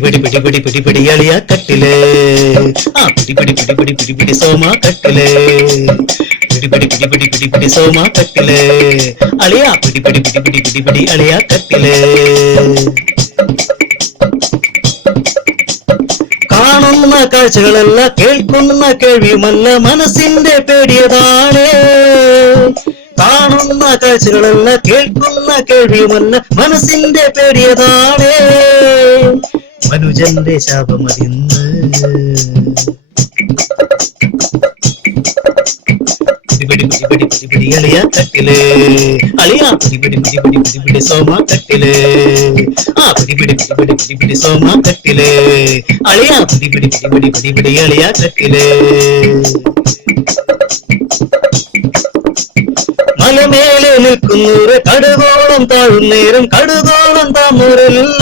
பிடி பிடி பிடி பிடி பிடி அழியா கட்டிலே ஆ பிடி பிடி பிடி பிடி பிடி பிடி சோமா கட்டிலே பிடி பிடி பிடி பிடி பிடி பிடி சோமா கட்டிலே அழியா பிடி பிடி பிடி பிடி பிடி பிடி அழியா கட்டிலே കാണുന്ന കാഴ്ചകളല്ല കേൾക്കുന്ന കേൾവിയുമല്ല മനസ്സിന്റെ പേടിയതാണ് കാണുന്ന കാഴ്ചകളല്ല കേൾക്കുന്ന കേൾവിയുമല്ല മനസ്സിന്റെ പേടിയതാണ് മനുജന്റെ ശാപമതിന്ന്. പിടിപിടി പിടിപിടി ആ പിടിപിടി പിടിപിടി പിടിപിടി പിടിപിടി മലമേലെ നിൽക്കുന്നൂര് കടുകോളം താഴുന്നേരം കടുകോളം താമൂരല്ല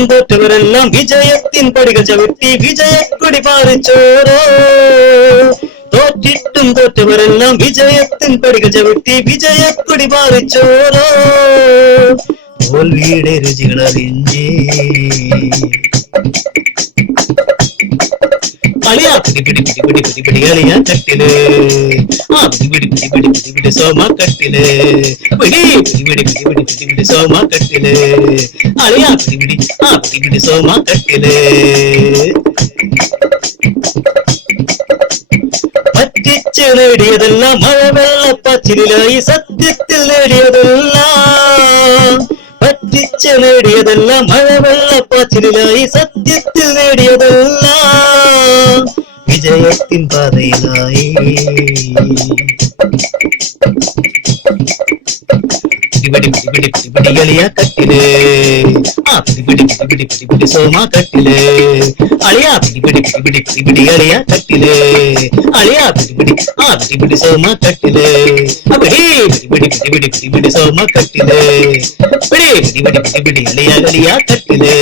തോറ്റിട്ടും തോറ്റവരെല്ലാം വിജയത്തിൻ പടികൾ ചവിട്ടി വിജയക്കൊടി പാറിച്ചോരോ തോറ്റിട്ടും തോറ്റവരെല്ലാം വിജയത്തിൻ പടികൾ ചവിട്ടി വിജയക്കൊടി പാറിച്ചോരോ തോൽവിയുടെ രുചികൾ അറിഞ്ഞേ. അളിയാ പിടി പിടി പിടി പിടി പിടി പിടി അളിയാ കട്ടില് ആ പിടി പിടി പിടി പിടി പിടി പിടി സോമ കട്ടില് പിടി പിടി പിടി പിടി പിടി പിടി പിടി സോമ കട്ടില് അളിയാ പിടി പിടി ആ പിടി പിടി സോമ കട്ടില് പറ്റിച്ച് നേടിയതെല്ലാം മഴവെള്ളപ്പാച്ചിലായി സത്യത്തിൽ നേടിയതെല്ലാം പറ്റിച്ച് മഴ മഴവെള്ളപ്പാച്ചിലായി സത്യത്തിൽ നേടിയതല്ല. വിജയത്തിൻ പാതയിലായി. பிடிபிடி பிடிபிடி பிடிபிடி எலியா கட்டிலு. ஆ பிடிபிடி பிடிபிடி பிடிபிடி சோமா கட்டிலு. அழியா பிடிபிடி பிடிபிடி பிடிபிடி எலியா கட்டிலு. அழியா பிடிபிடி ஆ பிடிபிடி சோமா கட்டிலு. அப்படி பிடிபிடி பிடிபிடி பிடிபிடி சோமா கட்டிலு. பிடி பிடிபிடி பிடிபிடி எலியா எலியா கட்டிலு.